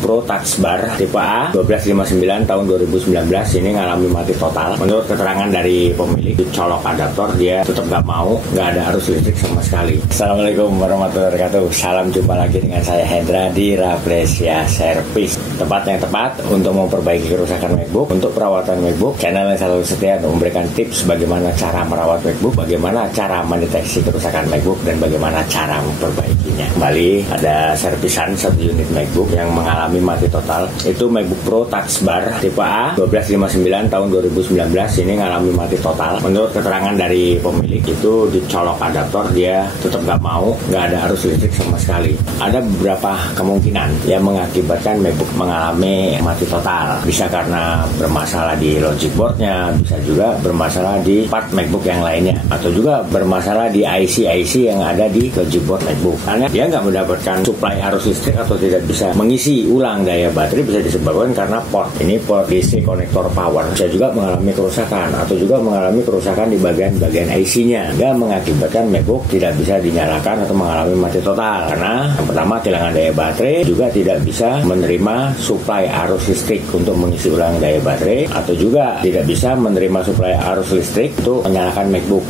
Pro Touch Bar tipe A 1259 tahun 2019 ini ngalami mati total. Menurut keterangan dari pemilik, colok adaptor dia tetap nggak mau, nggak ada arus listrik sama sekali. Assalamualaikum warahmatullahi wabarakatuh. Salam jumpa lagi dengan saya Hendra di Rafflesia Service. Tempat yang tepat untuk memperbaiki kerusakan MacBook, untuk perawatan MacBook. Channel yang selalu setia untuk memberikan tips bagaimana cara merawat MacBook, bagaimana cara mendeteksi kerusakan MacBook, dan bagaimana cara memperbaikinya. Kembali ada servisan satu unit MacBook yang mengalami mati total. Itu MacBook Pro Touch Bar tipe A 1259 tahun 2019 ini mengalami mati total. Menurut keterangan dari pemilik, itu dicolok adaptor dia tetap nggak mau, nggak ada arus listrik sama sekali. Ada beberapa kemungkinan yang mengakibatkan MacBook mengalami mati total. Bisa karena bermasalah di logic boardnya, bisa juga bermasalah di part MacBook yang lainnya, atau juga bermasalah di IC yang ada di logic board MacBook. Karena dia nggak mendapatkan suplai arus listrik atau tidak bisa mengisi ulang daya baterai, bisa disebabkan karena port DC konektor power bisa juga mengalami kerusakan, atau juga mengalami kerusakan di bagian IC-nya, dan mengakibatkan MacBook tidak bisa dinyalakan atau mengalami mati total. Karena yang pertama, kehilangan daya baterai, juga tidak bisa menerima suplai arus listrik untuk mengisi ulang daya baterai, atau juga tidak bisa menerima suplai arus listrik untuk menyalakan MacBook.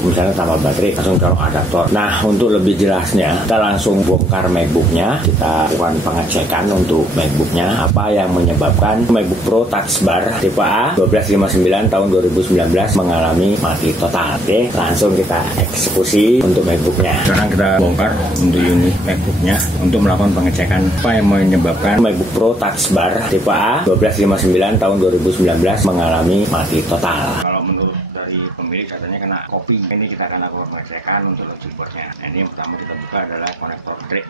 Misalnya tambah baterai, langsung colok adaptor. Nah, untuk lebih jelasnya, kita langsung bongkar MacBooknya, kita lakukan pengecekan untuk MacBooknya, apa yang menyebabkan MacBook Pro Touch Bar tipe A 1259 tahun 2019 mengalami mati total. Oke, langsung kita eksekusi untuk MacBooknya. Sekarang kita bongkar untuk unit MacBooknya untuk melakukan pengecekan apa yang menyebabkan MacBook Pro Touch Bar tipe A 1259 tahun 2019 mengalami mati total. Kalau menurut dari pemilik katanya kena kopi. Ini kita akan lakukan pengecekan untuk logic boardnya. Nah, ini yang pertama kita buka adalah konektor baterai.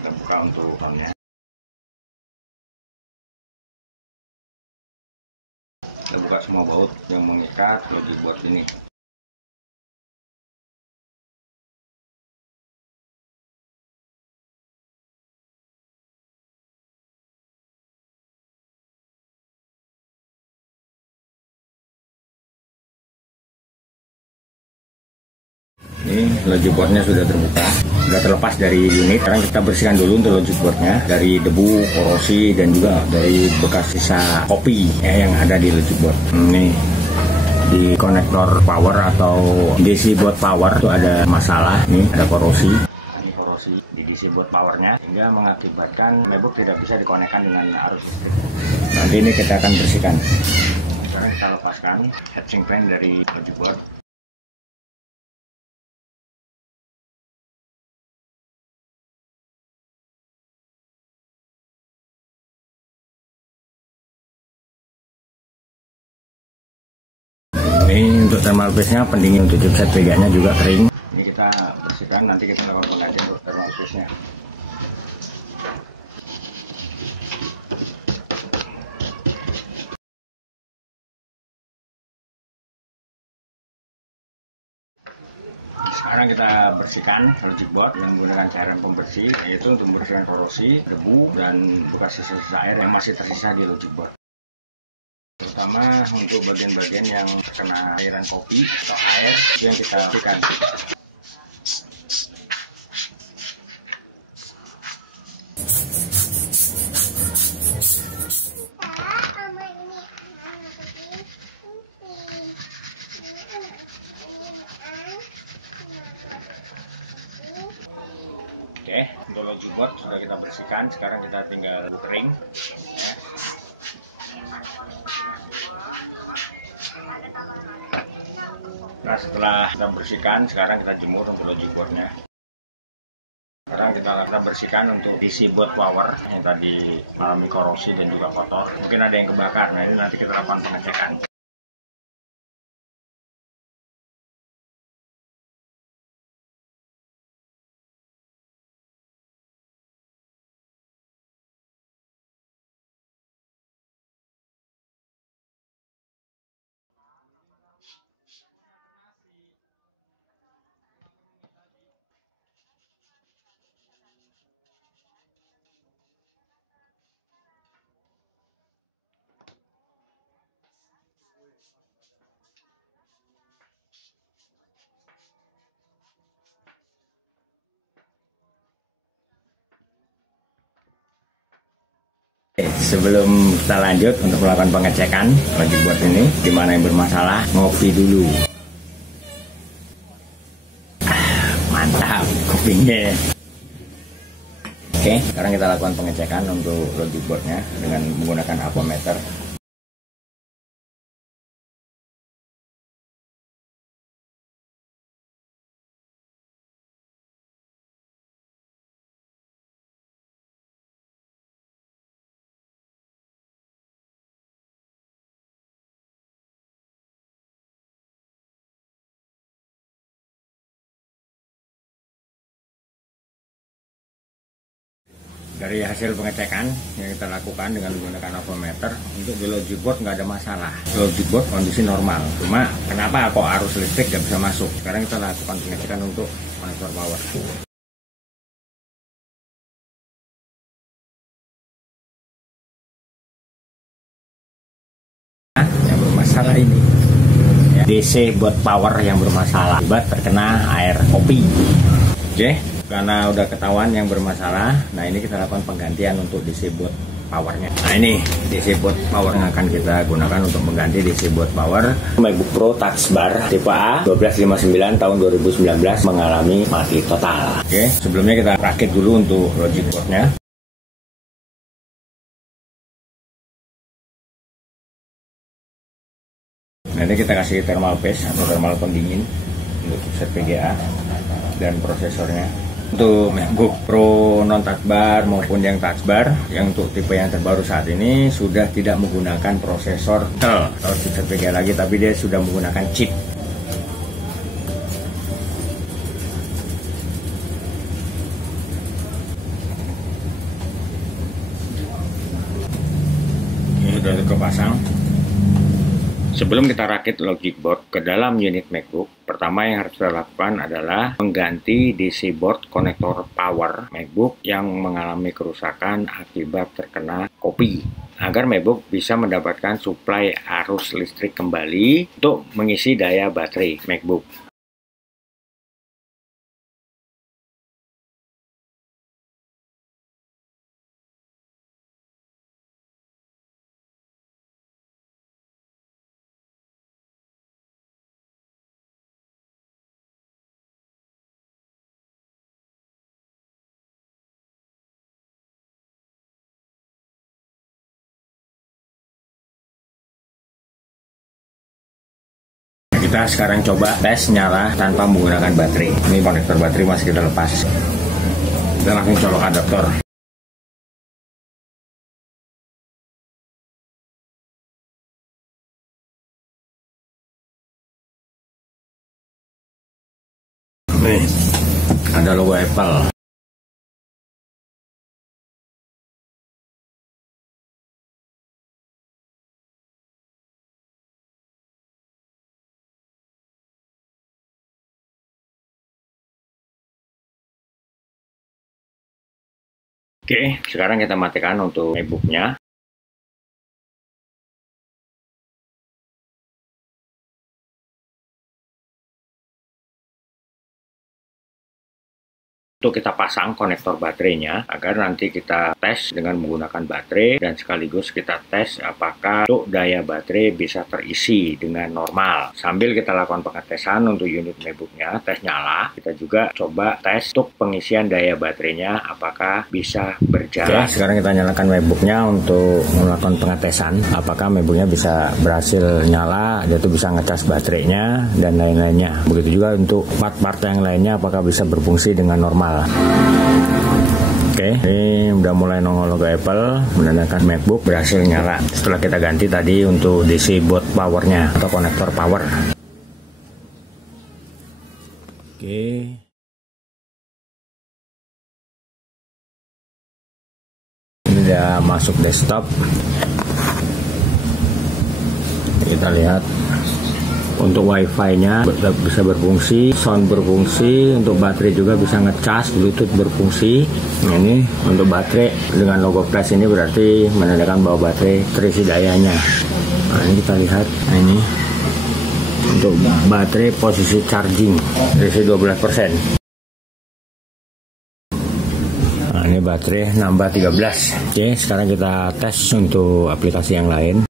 Kita buka untuk dalamnya. Kita buka semua baut yang mengikat logic board ini. Ini logic boardnya sudah terbuka, sudah terlepas dari unit. Sekarang kita bersihkan dulu untuk logic boardnya dari debu, korosi, dan juga dari bekas sisa kopi yang ada di logic board. Ini di konektor power atau DC board power itu ada masalah. Ini ada korosi. Ini korosi di DC board powernya, hingga mengakibatkan MacBook tidak bisa dikonekkan dengan arus listrik. Nanti ini kita akan bersihkan. Sekarang kita lepaskan heatsink fan dari logic board. Ini untuk thermal paste-nya, pendingin untuk chipset VGA-nya juga kering. Ini kita bersihkan, nanti kita lakukan pengganti untuk thermal paste-nya. Sekarang kita bersihkan logic board dengan menggunakan cairan pembersih, yaitu untuk membersihkan korosi, debu, dan bekas sisa air yang masih tersisa di logic board. Terutama untuk bagian-bagian yang terkena airan kopi atau air, itu yang kita bersihkan. Oke, untuk logic board sudah kita bersihkan. Sekarang kita tinggal kering. Ya. Nah, setelah kita bersihkan, sekarang kita jemur untuk logic boardnya. Sekarang kita bersihkan untuk DC board power yang tadi mengalami korosi dan juga kotor. Mungkin ada yang kebakar. Nah, ini nanti kita lakukan pengecekan. sebelum kita lanjut untuk melakukan pengecekan logic board ini, di mana yang bermasalah, ngopi dulu. Mantap kopinya. Oke, sekarang kita lakukan pengecekan untuk logic boardnya dengan menggunakan ampermeter. Dari hasil pengecekan yang kita lakukan dengan menggunakan ampermeter, untuk di logic board nggak ada masalah. Logic board kondisi normal. Cuma kenapa kok arus listrik nggak bisa masuk? Sekarang kita lakukan pengecekan untuk konektor power. Yang bermasalah ini ya, DC board power yang bermasalah akibat terkena air kopi. Oke. Karena udah ketahuan yang bermasalah, nah ini kita lakukan penggantian untuk DC board powernya. Nah ini DC board power yang akan kita gunakan untuk mengganti DC board power MacBook Pro Touch Bar tipe A 1259 tahun 2019 mengalami mati total. Oke, sebelumnya kita rakit dulu untuk logic boardnya. Nanti kita kasih thermal paste atau thermal pendingin untuk chipset VGA dan prosesornya. Untuk MacBook Pro non touch bar maupun yang touch bar, yang untuk tipe yang terbaru saat ini sudah tidak menggunakan prosesor Intel atau chipset VGA lagi, tapi dia sudah menggunakan chip. Ini sudah kepasang. Sebelum kita rakit logic board ke dalam unit MacBook, pertama yang harus kita lakukan adalah mengganti DC board konektor power MacBook yang mengalami kerusakan akibat terkena kopi, agar MacBook bisa mendapatkan suplai arus listrik kembali untuk mengisi daya baterai MacBook. Kita sekarang coba tes nyala tanpa menggunakan baterai. Ini konektor baterai masih kita lepas. Kita langsung colok adaptor. Nih, ada logo Apple. Oke, sekarang kita matikan untuk MacBook-nya. Untuk kita pasang konektor baterainya agar nanti kita tes dengan menggunakan baterai dan sekaligus kita tes apakah untuk daya baterai bisa terisi dengan normal. Sambil kita lakukan pengetesan untuk unit MacBook-nya, tes nyala, kita juga coba tes untuk pengisian daya baterainya apakah bisa berjalan. Oke, sekarang kita nyalakan MacBook-nya untuk melakukan pengetesan apakah MacBook-nya bisa berhasil nyala, yaitu bisa ngecas baterainya dan lain-lainnya. Begitu juga untuk part-part yang lainnya apakah bisa berfungsi dengan normal. Oke, ini udah mulai nongol logo Apple, menandakan MacBook berhasil nyala. Setelah kita ganti tadi untuk DC board powernya atau konektor power. Oke. Ini udah masuk desktop. Kita lihat. Untuk wifi-nya bisa berfungsi, sound berfungsi, untuk baterai juga bisa ngecas, Bluetooth berfungsi. Nah, ini untuk baterai dengan logo plus ini berarti menandakan bahwa baterai terisi dayanya. Nah, ini kita lihat. Nah, ini untuk baterai posisi charging terisi 12%. Nah, ini baterai nambah 13. Oke, sekarang kita tes untuk aplikasi yang lain.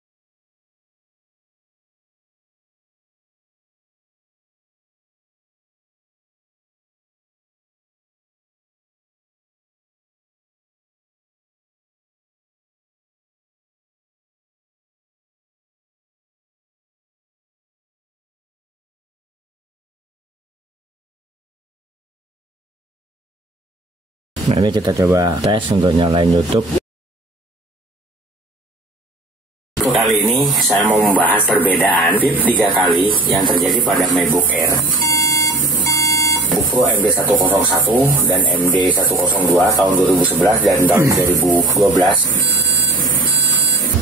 Nah, ini kita coba tes untuk nyalain YouTube. Kali ini saya mau membahas perbedaan PIP 3 kali yang terjadi pada MacBook Air, MacBook Pro MD101 dan MD102 tahun 2011 dan tahun 2012.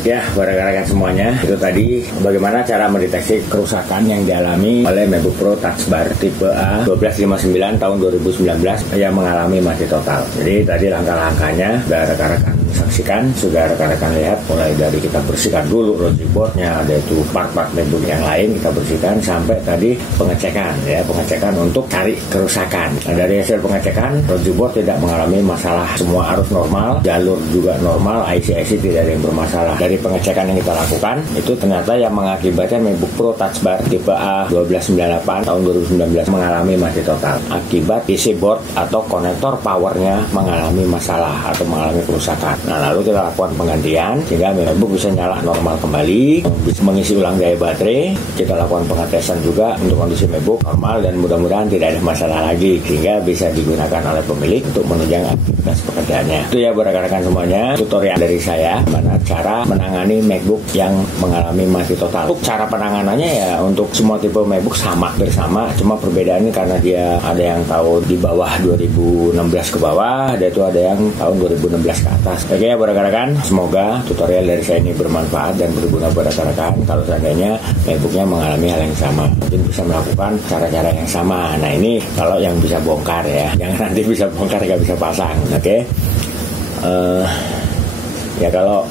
Ya, rekan-rekan semuanya, itu tadi bagaimana cara mendeteksi kerusakan yang dialami oleh MacBook Pro Touch Bar tipe A 1259 tahun 2019 yang mengalami mati total. Jadi tadi langkah-langkahnya sudah rekan-rekan saksikan, sudah rekan-rekan lihat, mulai dari kita bersihkan dulu logic boardnya, ada itu part-part MacBook yang lain kita bersihkan sampai tadi pengecekan, ya, pengecekan untuk cari kerusakan. Nah, dari hasil pengecekan, logic board tidak mengalami masalah, semua arus normal, jalur juga normal, IC tidak ada yang bermasalah. Dari pengecekan yang kita lakukan, itu ternyata yang mengakibatkan MacBook Pro Touch Bar tipe A 1298 tahun 2019 mengalami mati total akibat PC board atau konektor powernya mengalami masalah atau mengalami kerusakan. Nah, lalu kita lakukan penggantian sehingga MacBook bisa nyala normal kembali, bisa mengisi ulang daya baterai. Kita lakukan pengetesan juga untuk kondisi MacBook normal dan mudah-mudahan tidak ada masalah lagi sehingga bisa digunakan oleh pemilik untuk menunjang aktivitas pekerjaannya. Itu ya rekan-rekan semuanya, tutorial dari saya mana cara menangani MacBook yang mengalami mati total. Untuk cara penanganannya ya untuk semua tipe MacBook sama bersama, cuma perbedaannya karena dia ada yang tahun di bawah 2016 ke bawah, ada itu ada yang tahun 2016 ke atas. Oke ya rekan-rekan, semoga tutorial dari saya ini bermanfaat dan berguna buat rekan-rekan. Kalau seandainya MacBooknya mengalami hal yang sama, mungkin bisa melakukan cara-cara yang sama. Nah, ini kalau yang bisa bongkar ya, yang nanti bisa bongkar nggak bisa pasang. Oke. Ya kalau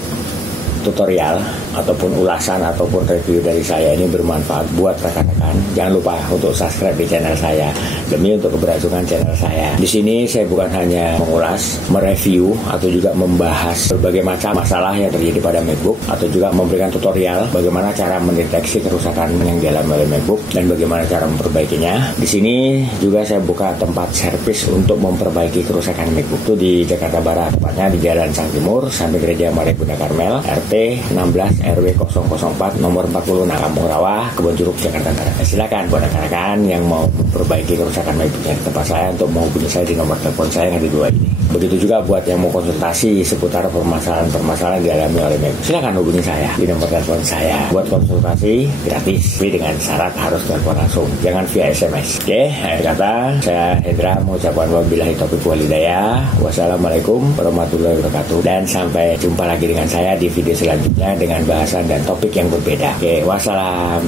tutorial ataupun ulasan ataupun review dari saya ini bermanfaat buat rekan-rekan, jangan lupa untuk subscribe di channel saya demi untuk keberlangsungan channel saya. Di sini saya bukan hanya mengulas, mereview atau juga membahas berbagai macam masalah yang terjadi pada MacBook atau juga memberikan tutorial bagaimana cara mendeteksi kerusakan yang dialami oleh MacBook dan bagaimana cara memperbaikinya. Di sini juga saya buka tempat servis untuk memperbaiki kerusakan MacBook itu di Jakarta Barat, tepatnya di Jalan Sang Timur sampai Gereja Maria Bunda Karmel, RT 16 RW 004 nomor 46 Kampung Rawa, Kebon Jeruk, Jakarta Barat. Silakan buat rekan-rekan yang mau memperbaiki kerusakan MacBooknya di tempat saya untuk menghubungi saya di nomor telepon saya yang ada dua ini. Begitu juga buat yang mau konsultasi seputar permasalahan-permasalahan yang dialami oleh MacBook, silakan hubungi saya di nomor telepon saya buat konsultasi gratis, tapi dengan syarat harus telepon langsung, jangan via SMS. Oke, akhir kata saya Hendra mengucapkan wabillahi taufiq wal hidayah. Wassalamualaikum warahmatullahi wabarakatuh dan sampai jumpa lagi dengan saya di video selanjutnya dengan bahasan dan topik yang berbeda. Oke, wassalam.